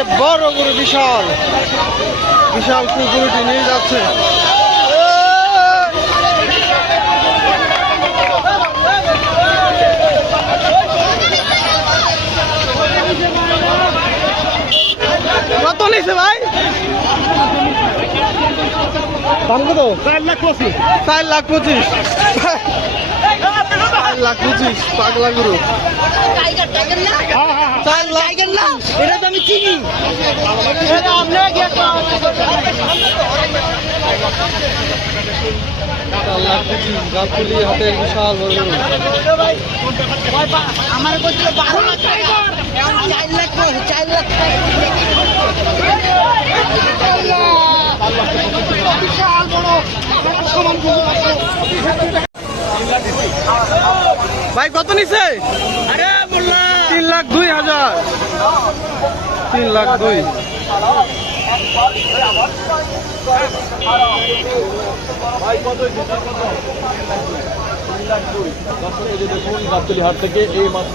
আরে বড় গরু বিশাল বিশাল গরুটি নিয়ে যাচ্ছে। কত ভাই? দাম কত? চার লাখ পঁচিশ। চার লাখ পঁচিশ। চার লাখ পঁচিশ পাগলা গরু। আমি চিনি। চার লাখ গাবতলি হাটের বিশাল বড় আমার বলছিল বারো লাখ টাকা। চার লাখ চার লাখ বিশাল বড় সমান ভাই কত নিছে? আরে তিন লাখ দুই হাজার। তিন লাখ দুই। দর্শক এই দেখুন গাবতলি হাট থেকে এই মাত্র